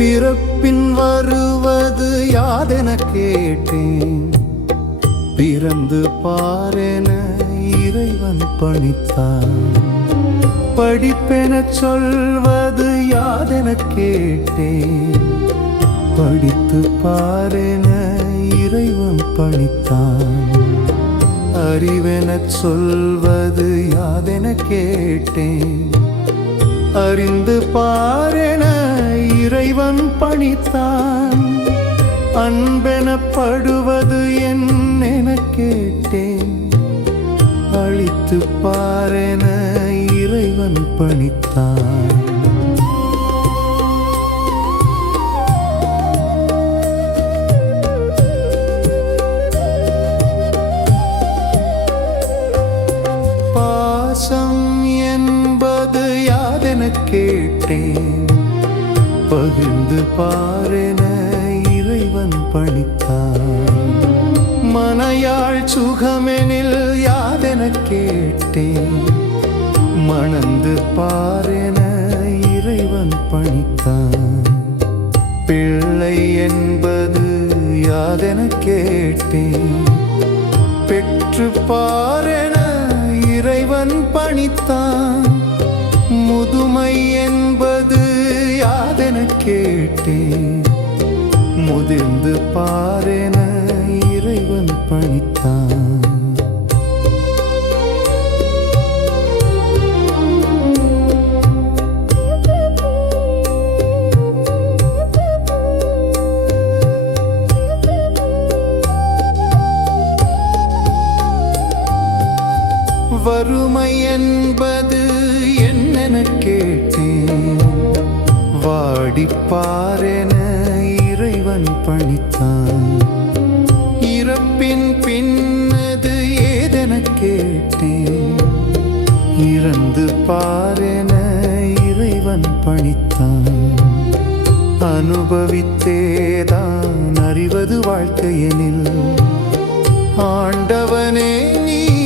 பிறப்பின் வருவது யாதென கேட்டேன். பிறந்து பாரென இறைவன் பணித்தான். படிப்பெனச் சொல்வது யாதென கேட்டேன். படித்து பாரென இறைவன் பணித்தான். அறிவெனச் சொல்வது யாதென கேட்டேன். அறிந்து பாரென இறைவன் பணித்தான். அன்பெனப்படுவது என்னென கேட்டேன். அழித்து பாரென இறைவன் பணித்தான். பாசம் என்பது யாதென கேட்டேன். பகிர்ந்து பாரென இறைவன் பணித்தான். மனையாள் சுகமெனில் யாதென கேட்டேன். மணந்து பாரென இறைவன் பணித்தான். பிள்ளை என்பது யாதென கேட்டேன். பெற்று பாரென இறைவன் பணித்தான். முதுமை என்பது யாதென கேட்டேன். முதிர்ந்து பாரென இறைவன் பணித்தான். வறுமை என்பது என்னென கேட்டேன். வாடிப்பாரென இறைவன் பணித்தான். இறப்பின் பின்னது ஏதென கேட்டேன். இறந்து பாரென இறைவன் பணித்தான். அனுபவித்தேதான் அறிவது வாழ்க்கையெனில் ஆண்டவனே நீ